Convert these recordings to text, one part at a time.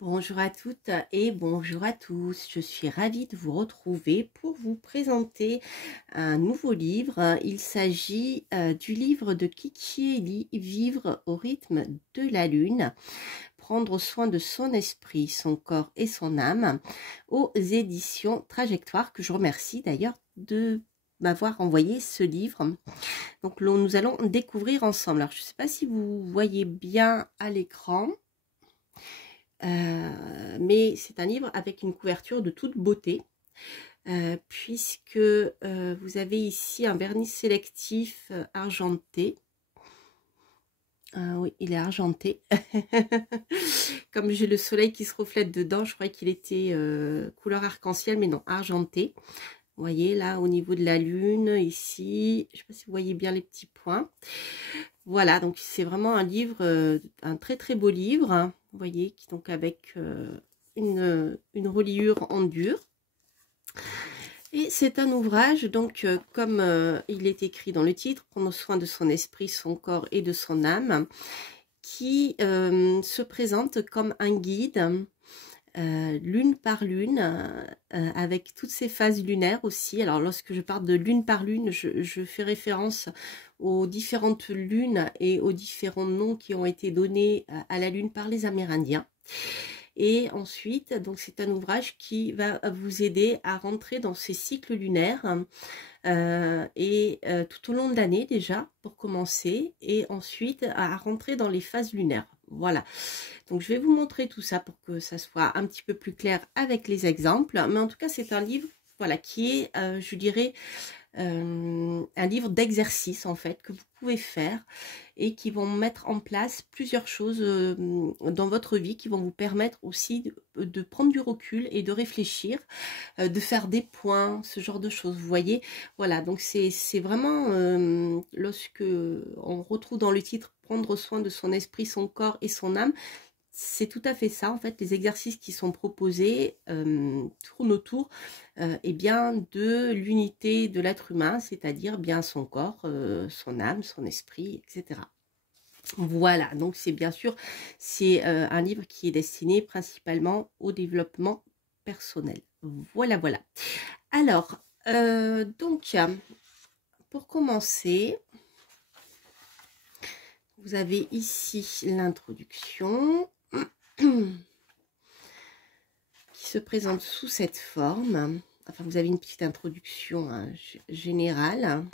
Bonjour à toutes et bonjour à tous. Je suis ravie de vous retrouver pour vous présenter un nouveau livre. Il s'agit du livre de Kiki Eli, Vivre au rythme de la lune, prendre soin de son esprit, son corps et son âme, aux éditions Trajectoire, que je remercie d'ailleurs de m'avoir envoyé ce livre. Donc nous allons découvrir ensemble. Alors je ne sais pas si vous voyez bien à l'écran. Mais c'est un livre avec une couverture de toute beauté, puisque vous avez ici un vernis sélectif argenté. Oui, il est argenté. Comme j'ai le soleil qui se reflète dedans, je croyais qu'il était couleur arc-en-ciel, mais non, argenté. Vous voyez là au niveau de la lune, ici, je ne sais pas si vous voyez bien les petits points. Voilà, donc c'est vraiment un livre, un très très beau livre, hein, vous voyez, qui donc avec une reliure en dur. Et c'est un ouvrage, donc comme il est écrit dans le titre, prendre soin de son esprit, son corps et de son âme, qui se présente comme un guide lune par lune, avec toutes ces phases lunaires aussi. Alors lorsque je parle de lune par lune, je fais référence aux différentes lunes et aux différents noms qui ont été donnés à la lune par les Amérindiens. Et ensuite, donc c'est un ouvrage qui va vous aider à rentrer dans ces cycles lunaires tout au long de l'année déjà, pour commencer, et ensuite à rentrer dans les phases lunaires. Voilà, donc je vais vous montrer tout ça pour que ça soit un petit peu plus clair avec les exemples. Mais en tout cas, c'est un livre, voilà, qui est, je dirais, un livre d'exercice en fait que vous pouvez faire et qui vont mettre en place plusieurs choses dans votre vie, qui vont vous permettre aussi de prendre du recul et de réfléchir, de faire des points, ce genre de choses, vous voyez. Voilà, donc c'est vraiment lorsque on retrouve dans le titre prendre soin de son esprit, son corps et son âme, c'est tout à fait ça. En fait, les exercices qui sont proposés tournent autour eh bien, de l'unité de l'être humain, c'est-à-dire bien son corps, son âme, son esprit, etc. Voilà, donc c'est bien sûr, c'est un livre qui est destiné principalement au développement personnel. Voilà, voilà. Alors, donc, pour commencer, vous avez ici l'introduction qui se présente sous cette forme. Enfin, vous avez une petite introduction générale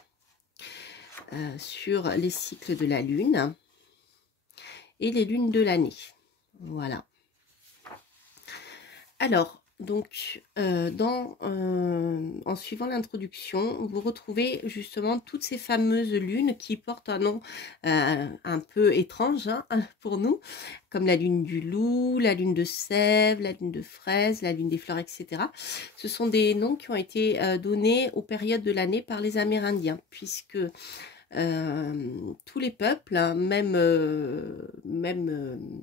sur les cycles de la Lune et les lunes de l'année. Voilà. Alors, donc, en suivant l'introduction, vous retrouvez justement toutes ces fameuses lunes qui portent un nom un peu étrange hein, pour nous, comme la lune du loup, la lune de Sèvres, la lune de fraise, la lune des fleurs, etc. Ce sont des noms qui ont été donnés aux périodes de l'année par les Amérindiens, puisque tous les peuples, hein, même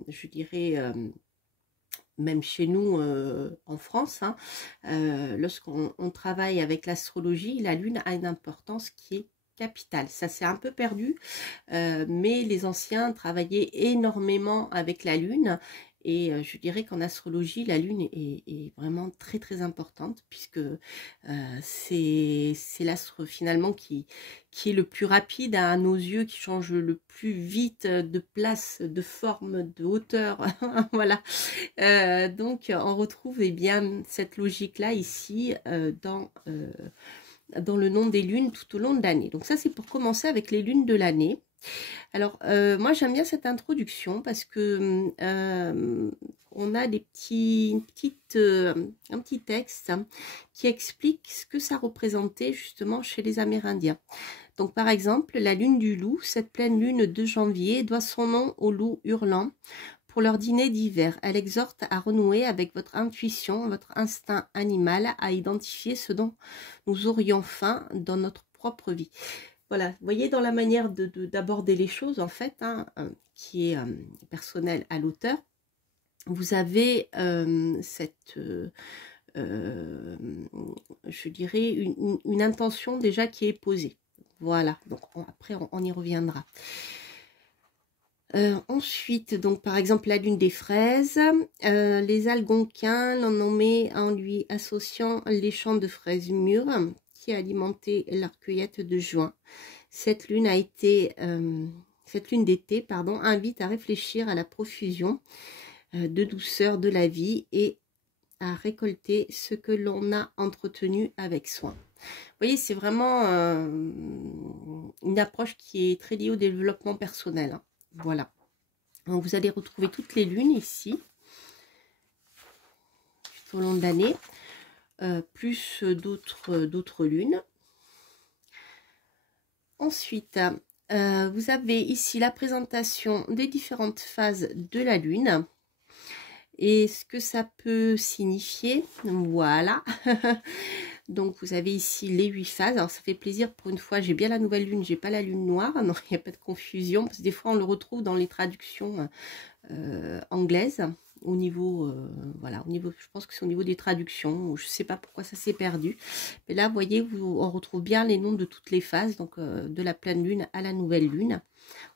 je dirais, même chez nous en France, hein, lorsqu'on travaille avec l'astrologie, la lune a une importance qui est capitale. Ça s'est un peu perdu, mais les anciens travaillaient énormément avec la lune. Et je dirais qu'en astrologie, la lune est vraiment très très importante, puisque c'est l'astre finalement qui est le plus rapide à nos yeux, qui change le plus vite de place, de forme, de hauteur. Voilà. Donc on retrouve eh bien cette logique-là ici dans le nom des lunes tout au long de l'année. Donc ça c'est pour commencer avec les lunes de l'année. Alors, moi, j'aime bien cette introduction parce que on a un petit texte qui explique ce que ça représentait justement chez les Amérindiens. Donc, par exemple, la lune du loup, cette pleine lune de janvier, doit son nom au loup hurlant pour leur dîner d'hiver. Elle exhorte à renouer avec votre intuition, votre instinct animal, à identifier ce dont nous aurions faim dans notre propre vie. Voilà, vous voyez dans la manière d'aborder les choses, en fait, hein, qui est personnelle à l'auteur, vous avez je dirais, une intention déjà qui est posée. Voilà, donc après on y reviendra. Ensuite, donc par exemple la lune des fraises, les Algonquins l'ont nommé en lui associant les champs de fraises mûres qui alimentaient leur cueillette de juin. Cette lune d'été, pardon, invite à réfléchir à la profusion de douceur de la vie et à récolter ce que l'on a entretenu avec soin. Vous voyez, c'est vraiment une approche qui est très liée au développement personnel, hein. Voilà. Donc, vous allez retrouver toutes les lunes ici, tout au long de l'année, plus d'autres lunes. Ensuite, vous avez ici la présentation des différentes phases de la lune et ce que ça peut signifier. Voilà. Donc, vous avez ici les 8 phases. Alors, ça fait plaisir pour une fois. J'ai bien la nouvelle lune, j'ai pas la lune noire. Non, il n'y a pas de confusion. Parce que des fois, on le retrouve dans les traductions anglaises. Au niveau, voilà, je pense que c'est au niveau des traductions. Je ne sais pas pourquoi ça s'est perdu. Mais là, vous voyez, on retrouve bien les noms de toutes les phases. Donc, de la pleine lune à la nouvelle lune.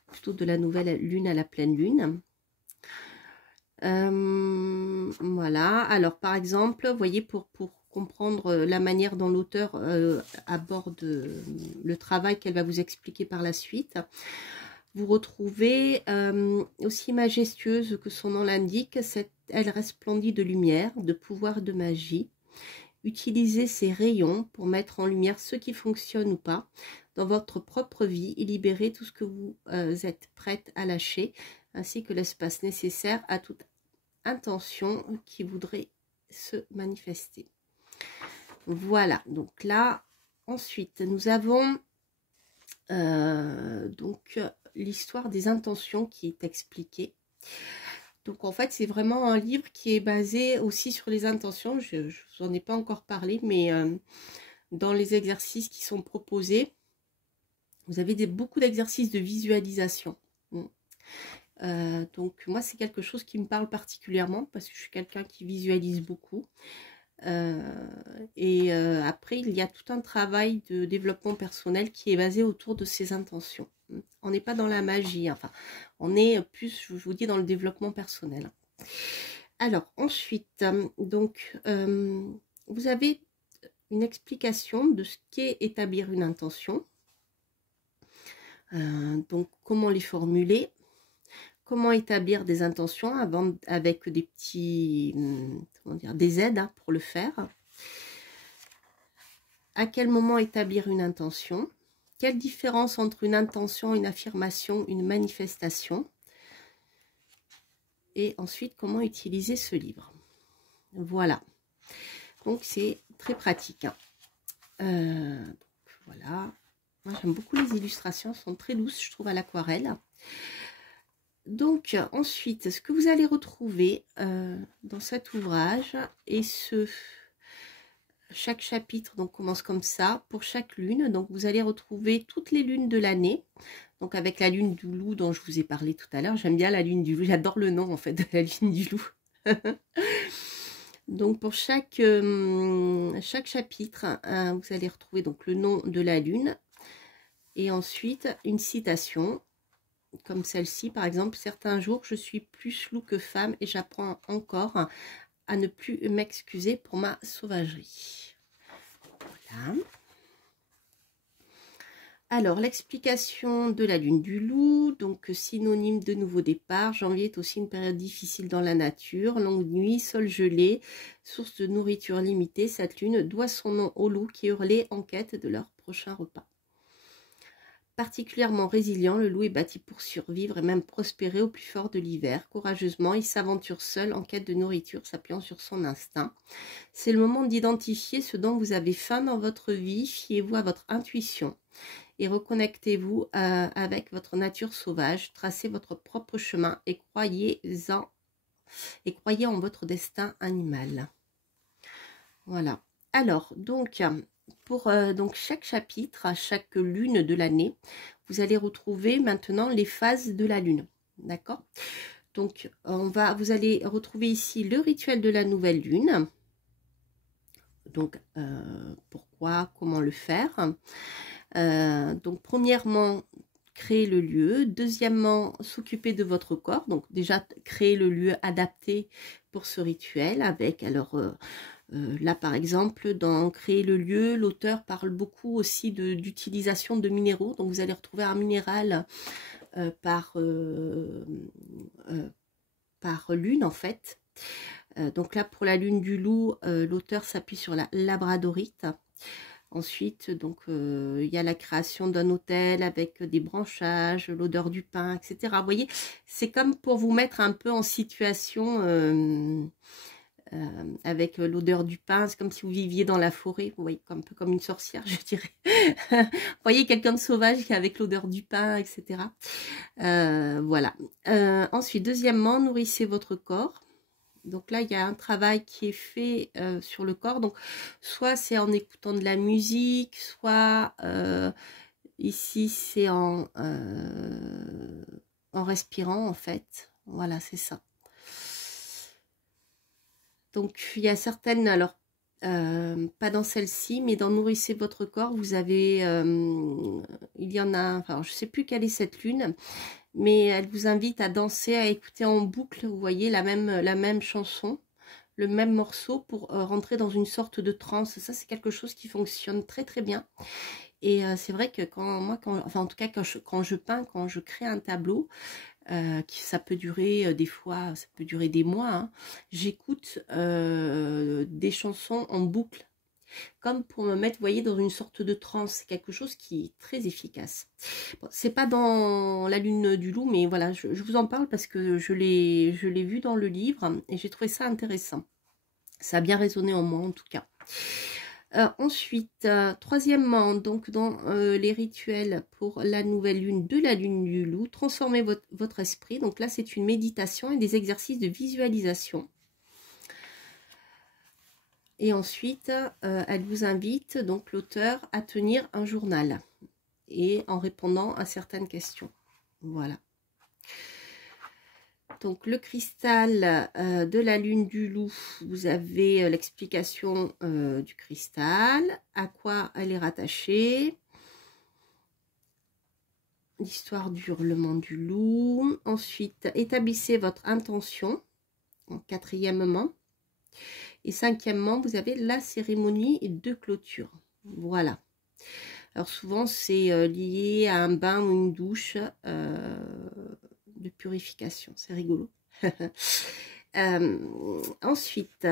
Plutôt de la nouvelle lune à la pleine lune. Voilà. Alors, par exemple, vous voyez, pour comprendre la manière dont l'auteur aborde le travail qu'elle va vous expliquer par la suite. Vous retrouvez aussi majestueuse que son nom l'indique, elle resplendit de lumière, de pouvoir, de magie. Utilisez ces rayons pour mettre en lumière ce qui fonctionne ou pas dans votre propre vie et libérer tout ce que vous êtes prête à lâcher, ainsi que l'espace nécessaire à toute intention qui voudrait se manifester. Voilà, donc là, ensuite, nous avons donc l'histoire des intentions qui est expliquée. Donc en fait, c'est vraiment un livre qui est basé aussi sur les intentions. Je ne vous en ai pas encore parlé, mais dans les exercices qui sont proposés, vous avez beaucoup d'exercices de visualisation. Donc moi, c'est quelque chose qui me parle particulièrement parce que je suis quelqu'un qui visualise beaucoup. Après, il y a tout un travail de développement personnel qui est basé autour de ces intentions. On n'est pas dans la magie, enfin, on est plus, je vous dis, dans le développement personnel. Alors, ensuite, donc, vous avez une explication de ce qu'est établir une intention. Donc, comment les formuler, comment établir des intentions avec des petits, comment dire, des aides hein, pour le faire. À quel moment établir une intention? Quelle différence entre une intention, une affirmation, une manifestation? Et ensuite, comment utiliser ce livre? Voilà. Donc, c'est très pratique. Hein. Voilà. Moi, j'aime beaucoup les illustrations. Elles sont très douces, je trouve, à l'aquarelle. Donc, ensuite, ce que vous allez retrouver dans cet ouvrage, et chaque chapitre donc, commence comme ça, pour chaque lune. Donc, vous allez retrouver toutes les lunes de l'année. Donc, avec la lune du loup dont je vous ai parlé tout à l'heure. J'aime bien la lune du loup. J'adore le nom, en fait, de la lune du loup. Donc, pour chaque chapitre, vous allez retrouver donc, le nom de la lune. Et ensuite, une citation. Comme celle-ci, par exemple, certains jours, je suis plus loup que femme et j'apprends encore à ne plus m'excuser pour ma sauvagerie. Voilà. Alors, l'explication de la lune du loup, donc synonyme de nouveau départ. Janvier est aussi une période difficile dans la nature. Longue nuit, sol gelé, source de nourriture limitée. Cette lune doit son nom aux loups qui hurlaient en quête de leur prochain repas. Particulièrement résilient, le loup est bâti pour survivre et même prospérer au plus fort de l'hiver. Courageusement, il s'aventure seul en quête de nourriture, s'appuyant sur son instinct. C'est le moment d'identifier ce dont vous avez faim dans votre vie. Fiez-vous à votre intuition et reconnectez-vous avec votre nature sauvage. Tracez votre propre chemin et croyez en votre destin animal. Voilà. Alors, donc... Pour donc chaque chapitre, à chaque lune de l'année, vous allez retrouver maintenant les phases de la lune. D'accord? Donc, vous allez retrouver ici le rituel de la nouvelle lune. Donc, pourquoi, comment le faire? Donc, premièrement, créer le lieu. Deuxièmement, s'occuper de votre corps. Donc déjà, créer le lieu adapté pour ce rituel avec, alors là par exemple, dans créer le lieu, l'auteur parle beaucoup aussi d'utilisation de minéraux. Donc vous allez retrouver un minéral par lune en fait. Donc là pour la lune du loup, l'auteur s'appuie sur la labradorite. Ensuite, donc, il y a la création d'un hôtel avec des branchages, l'odeur du pin, etc. Vous voyez, c'est comme pour vous mettre un peu en situation avec l'odeur du pin. C'est comme si vous viviez dans la forêt, vous voyez, un peu comme une sorcière, je dirais. Vous voyez, quelqu'un de sauvage qui est avec l'odeur du pin, etc. Voilà. Ensuite, deuxièmement, nourrissez votre corps. Donc là, il y a un travail qui est fait sur le corps. Donc, soit c'est en écoutant de la musique, soit ici, c'est en respirant, en fait. Voilà, c'est ça. Donc, il y a certaines, alors, pas dans celle-ci, mais dans Nourrissez votre corps, vous avez, il y en a, enfin, je ne sais plus quelle est cette lune, mais elle vous invite à danser, à écouter en boucle, vous voyez, la même chanson, le même morceau pour rentrer dans une sorte de transe. Ça, c'est quelque chose qui fonctionne très très bien. Et c'est vrai que enfin en tout cas quand je peins, quand je crée un tableau, ça peut durer des fois, ça peut durer des mois, hein, j'écoute des chansons en boucle comme pour me mettre, vous voyez, dans une sorte de transe. C'est quelque chose qui est très efficace. Bon, c'est pas dans la lune du loup, mais voilà, je vous en parle parce que je l'ai vu dans le livre et j'ai trouvé ça intéressant. Ça a bien résonné en moi en tout cas. Ensuite, troisièmement, donc dans les rituels pour la nouvelle lune de la lune du loup, transformez votre esprit. Donc là, c'est une méditation et des exercices de visualisation. Et ensuite, elle vous invite, donc l'auteur, à tenir un journal et en répondant à certaines questions. Voilà. Donc le cristal de la lune du loup, vous avez l'explication du cristal, à quoi elle est rattachée, l'histoire du hurlement du loup. Ensuite, établissez votre intention, en quatrièmement. Et cinquièmement, vous avez la cérémonie de clôture. Voilà. Alors souvent, c'est lié à un bain ou une douche de purification. C'est rigolo. Ensuite,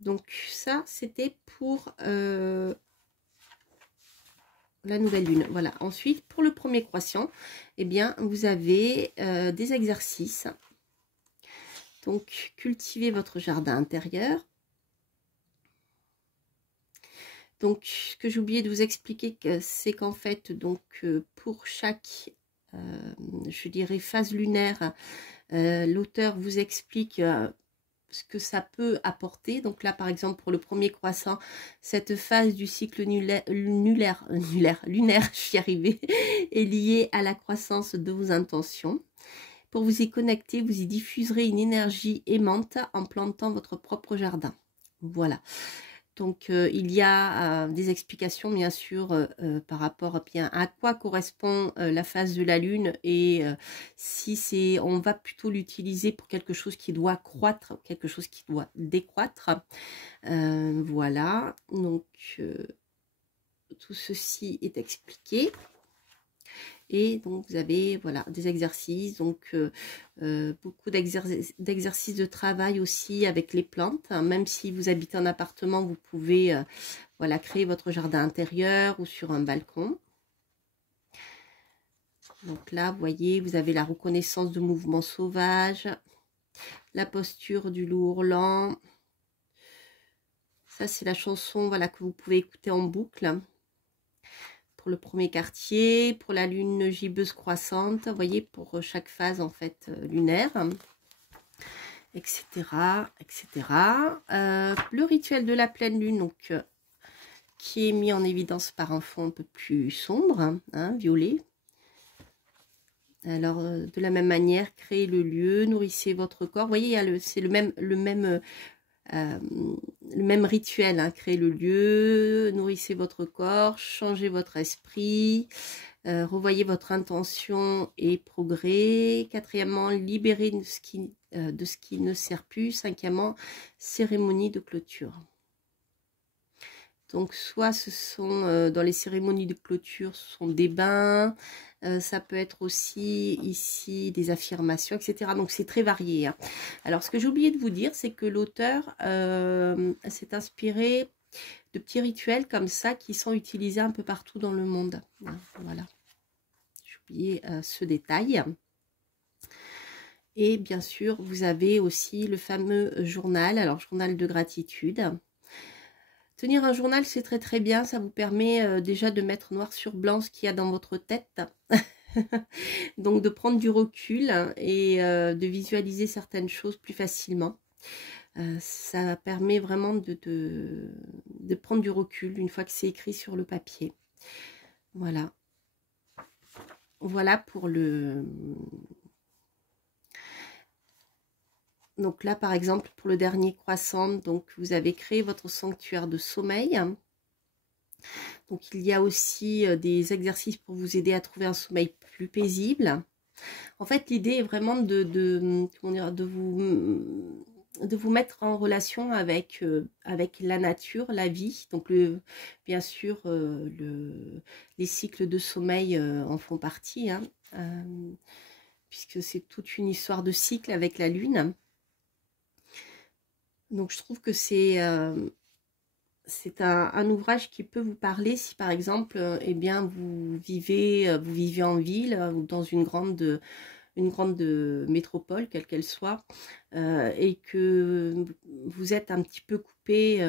donc ça, c'était pour la nouvelle lune. Voilà. Ensuite, pour le premier croissant, eh bien, vous avez des exercices. Donc, cultivez votre jardin intérieur. Donc, ce que j'ai oublié de vous expliquer, c'est qu'en fait, donc, pour chaque, je dirais, phase lunaire, l'auteur vous explique ce que ça peut apporter. Donc là, par exemple, pour le premier croissant, cette phase du cycle lunaire, je suis arrivée, est liée à la croissance de vos intentions. Pour vous y connecter, vous y diffuserez une énergie aimante en plantant votre propre jardin. Voilà. Donc, il y a des explications, bien sûr, par rapport bien, à quoi correspond la phase de la Lune et si on va plutôt l'utiliser pour quelque chose qui doit croître, quelque chose qui doit décroître. Voilà, donc tout ceci est expliqué. Et donc, vous avez voilà, des exercices, donc beaucoup d'exercices de travail aussi avec les plantes. Hein. Même si vous habitez en appartement, vous pouvez voilà, créer votre jardin intérieur ou sur un balcon. Donc là, vous voyez, vous avez la reconnaissance de mouvements sauvages, la posture du loup hurlant. Ça, c'est la chanson voilà, que vous pouvez écouter en boucle. Pour le premier quartier, pour la lune gibbeuse croissante, vous voyez, pour chaque phase en fait lunaire, etc. etc. Le rituel de la pleine lune, donc, qui est mis en évidence par un fond un peu plus sombre, hein, violet. Alors, de la même manière, créez le lieu, nourrissez votre corps. Vous voyez, c'est le même rituel, hein, créer le lieu, nourrissez votre corps, changez votre esprit, Revoyez votre intention et progrès. Quatrièmement, libérez de ce qui ne sert plus. Cinquièmement, cérémonie de clôture. Donc, soit ce sont, dans les cérémonies de clôture, ce sont des bains, ça peut être aussi ici des affirmations, etc. Donc, c'est très varié, hein. Alors, ce que j'ai oublié de vous dire, c'est que l'auteur s'est inspiré de petits rituels comme ça qui sont utilisés un peu partout dans le monde. Voilà, j'ai oublié ce détail. Et bien sûr, vous avez aussi le fameux journal, alors journal de gratitude. Tenir un journal, c'est très très bien, ça vous permet déjà de mettre noir sur blanc ce qu'il y a dans votre tête. Donc de prendre du recul et de visualiser certaines choses plus facilement. Ça permet vraiment de prendre du recul une fois que c'est écrit sur le papier. Voilà. Voilà pour le... Donc là, par exemple, pour le dernier croissant, donc vous avez créé votre sanctuaire de sommeil. Donc il y a aussi des exercices pour vous aider à trouver un sommeil plus paisible. En fait, l'idée est vraiment comment dire, de vous mettre en relation avec la nature, la vie. Donc bien sûr, les cycles de sommeil en font partie, hein, puisque c'est toute une histoire de cycle avec la lune. Donc je trouve que c'est un ouvrage qui peut vous parler si par exemple eh bien vous vivez en ville ou dans une grande métropole quelle qu'elle soit et que vous êtes un petit peu coupé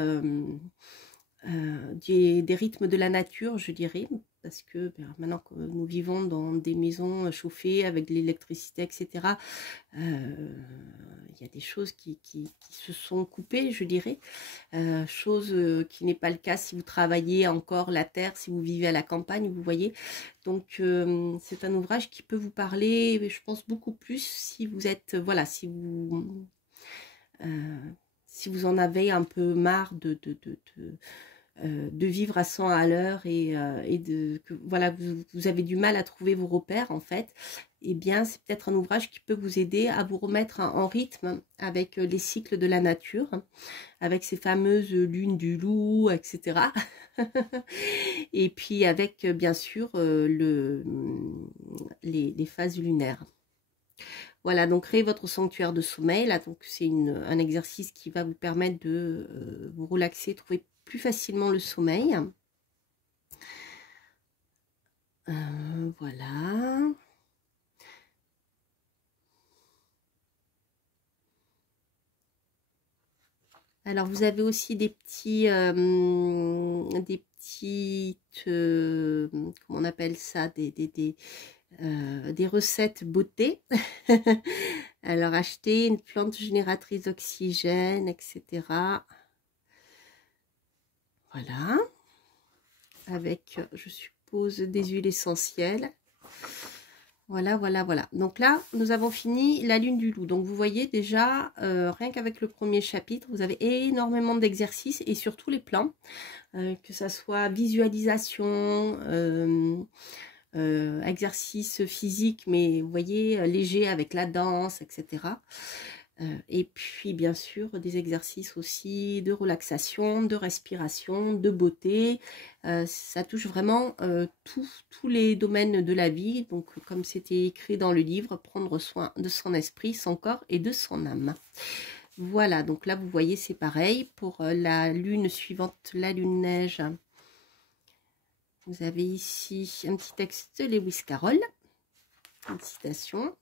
des rythmes de la nature, je dirais, parce que maintenant que nous vivons dans des maisons chauffées avec de l'électricité, etc., il y a des choses qui se sont coupées, je dirais, chose qui n'est pas le cas si vous travaillez encore la terre, si vous vivez à la campagne, vous voyez. Donc c'est un ouvrage qui peut vous parler, je pense, beaucoup plus si vous êtes, voilà, si vous en avez un peu marre de vivre à 100 à l'heure et que voilà, vous avez du mal à trouver vos repères en fait, eh bien c'est peut-être un ouvrage qui peut vous aider à vous remettre en rythme avec les cycles de la nature, avec ces fameuses lunes du loup, etc. Et puis avec bien sûr les phases lunaires. Voilà, donc créez votre sanctuaire de sommeil. Là, donc c'est un exercice qui va vous permettre de vous relaxer, trouver plus facilement le sommeil. Voilà. Alors vous avez aussi des petites comment on appelle ça, des recettes beauté. Alors acheter une plante génératrice d'oxygène, etc. Voilà, avec, je suppose, des huiles essentielles. Voilà, voilà, voilà. Donc là, nous avons fini la lune du loup. Donc vous voyez déjà, rien qu'avec le premier chapitre, vous avez énormément d'exercices et surtout les plans, que ça soit visualisation, exercice physique, mais vous voyez, léger avec la danse, etc. Et puis bien sûr des exercices aussi de relaxation, de respiration, de beauté. Ça touche vraiment tous les domaines de la vie. Donc comme c'était écrit dans le livre, prendre soin de son esprit, son corps et de son âme. Voilà, donc là vous voyez c'est pareil pour la lune suivante, la lune neige. Vous avez ici un petit texte de Lewis Carroll, une citation.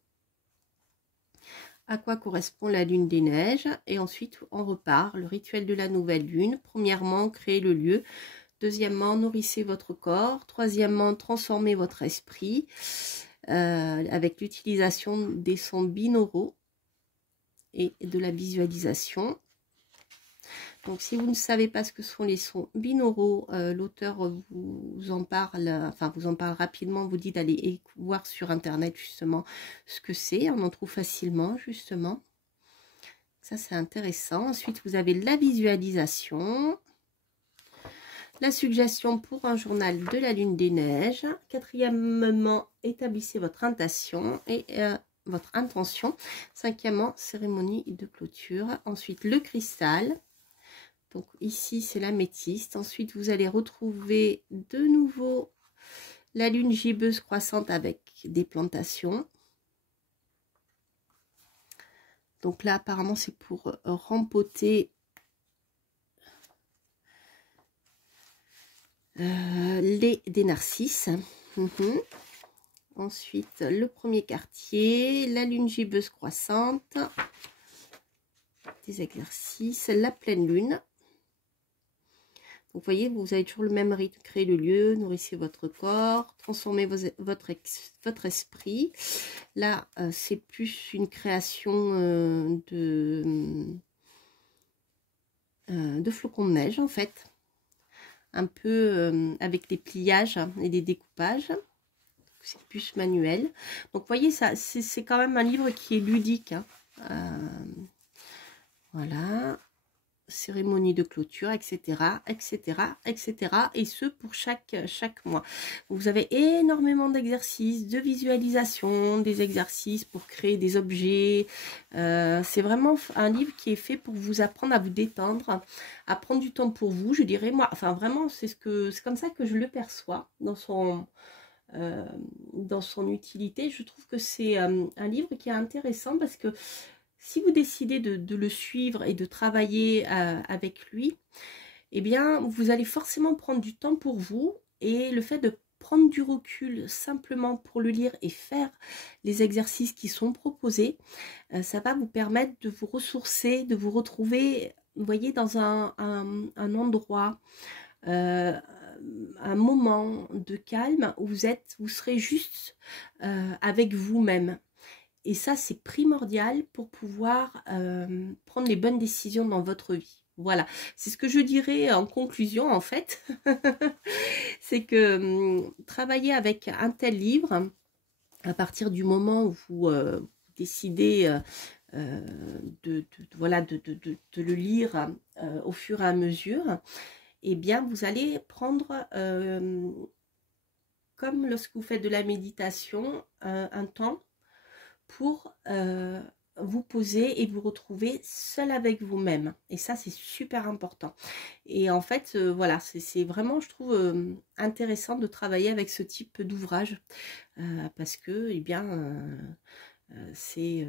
À quoi correspond la lune des neiges? Et ensuite, on repart. Le rituel de la nouvelle lune. Premièrement, créez le lieu. Deuxièmement, nourrissez votre corps. Troisièmement, transformez votre esprit avec l'utilisation des sons binauraux et de la visualisation. Donc, si vous ne savez pas ce que sont les sons binauraux, l'auteur vous en parle, enfin, vous en parle rapidement, vous dit d'aller voir sur Internet, justement, ce que c'est. On en trouve facilement, justement. Ça, c'est intéressant. Ensuite, vous avez la visualisation. La suggestion pour un journal de la Lune des Neiges. Quatrièmement, établissez votre intention et votre intention. Cinquièmement, cérémonie de clôture. Ensuite, le cristal. Donc ici, c'est l'améthyste. Ensuite, vous allez retrouver de nouveau la lune gibbeuse croissante avec des plantations. Donc là, apparemment, c'est pour rempoter des narcisses. Ensuite, le premier quartier, la lune gibbeuse croissante, des exercices, la pleine lune. Donc, vous voyez, vous avez toujours le même rythme. Créez le lieu, nourrissez votre corps, transformez votre esprit. Là, c'est plus une création de flocons de neige, en fait. Un peu avec des pliages et des découpages. C'est plus manuel. Donc, vous voyez, ça, c'est quand même un livre qui est ludique. Voilà. Cérémonie de clôture, etc., etc., etc. Et ce, pour chaque mois. Vous avez énormément d'exercices, de visualisation, des exercices pour créer des objets. C'est vraiment un livre qui est fait pour vous apprendre à vous détendre, à prendre du temps pour vous, je dirais. Moi, enfin, vraiment, c'est comme ça que je le perçois dans son utilité. Je trouve que c'est un livre qui est intéressant parce que si vous décidez de le suivre et de travailler avec lui, eh bien, vous allez forcément prendre du temps pour vous. Et le fait de prendre du recul simplement pour le lire et faire les exercices qui sont proposés, ça va vous permettre de vous ressourcer, de vous retrouver, vous voyez, dans un endroit, un moment de calme où vous serez juste avec vous-même. Et ça, c'est primordial pour pouvoir prendre les bonnes décisions dans votre vie. Voilà, c'est ce que je dirais en conclusion, en fait. C'est que travailler avec un tel livre, à partir du moment où vous décidez voilà, de le lire au fur et à mesure, eh bien, vous allez prendre, comme lorsque vous faites de la méditation, un temps pour vous poser et vous retrouver seul avec vous-même. Et ça, c'est super important. Et en fait, voilà, c'est vraiment, je trouve, intéressant de travailler avec ce type d'ouvrage parce que, eh bien, si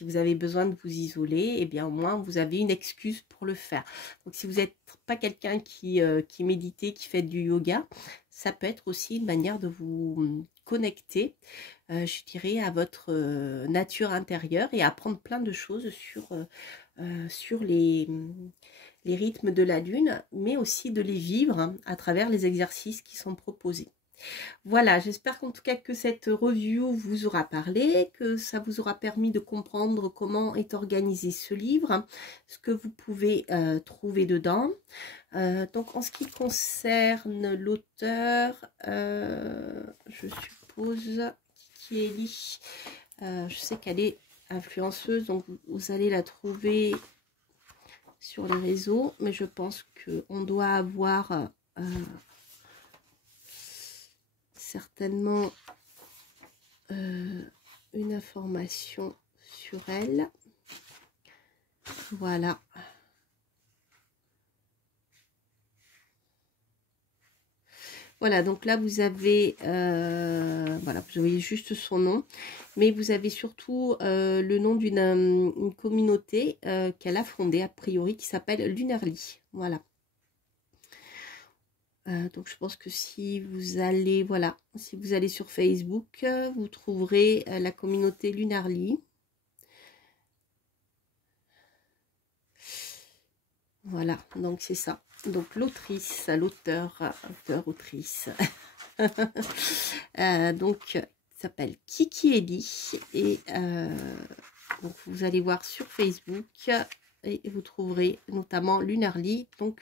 vous avez besoin de vous isoler, eh bien, au moins, vous avez une excuse pour le faire. Donc, si vous n'êtes pas quelqu'un qui médite, qui fait du yoga, ça peut être aussi une manière de vous connecter, je dirais, à votre nature intérieure et apprendre plein de choses sur les rythmes de la lune, mais aussi de les vivre à travers les exercices qui sont proposés. Voilà, j'espère qu'en tout cas que cette review vous aura parlé, que ça vous aura permis de comprendre comment est organisé ce livre, ce que vous pouvez trouver dedans. Donc en ce qui concerne l'auteur, je suppose Kiki Ellie, je sais qu'elle est influenceuse, donc vous allez la trouver sur les réseaux, mais je pense qu'on doit avoir certainement une information sur elle. Voilà. Voilà, donc là vous avez, voilà, vous voyez juste son nom, mais vous avez surtout le nom d'une communauté qu'elle a fondée a priori qui s'appelle Lunarly. Voilà. Donc je pense que si vous allez, voilà, si vous allez sur Facebook, vous trouverez la communauté Lunarly. Voilà, donc c'est ça. Donc l'autrice, autrice, donc s'appelle Kiki Ellie et donc vous allez voir sur Facebook et vous trouverez notamment Lunarly, donc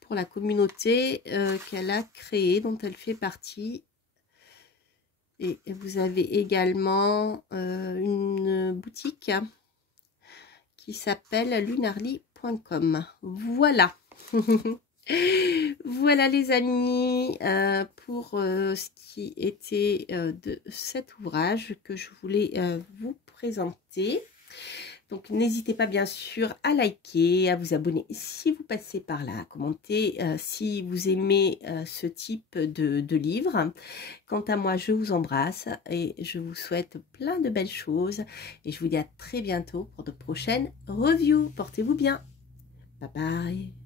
pour la communauté qu'elle a créée, dont elle fait partie. Et vous avez également une boutique qui s'appelle lunarly.com. Voilà. Voilà les amis, pour ce qui était de cet ouvrage que je voulais vous présenter. Donc n'hésitez pas bien sûr à liker, à vous abonner si vous passez par là, à commenter si vous aimez ce type de livre. Quant à moi, je vous embrasse et je vous souhaite plein de belles choses. Et je vous dis à très bientôt pour de prochaines reviews. Portez-vous bien. Bye bye.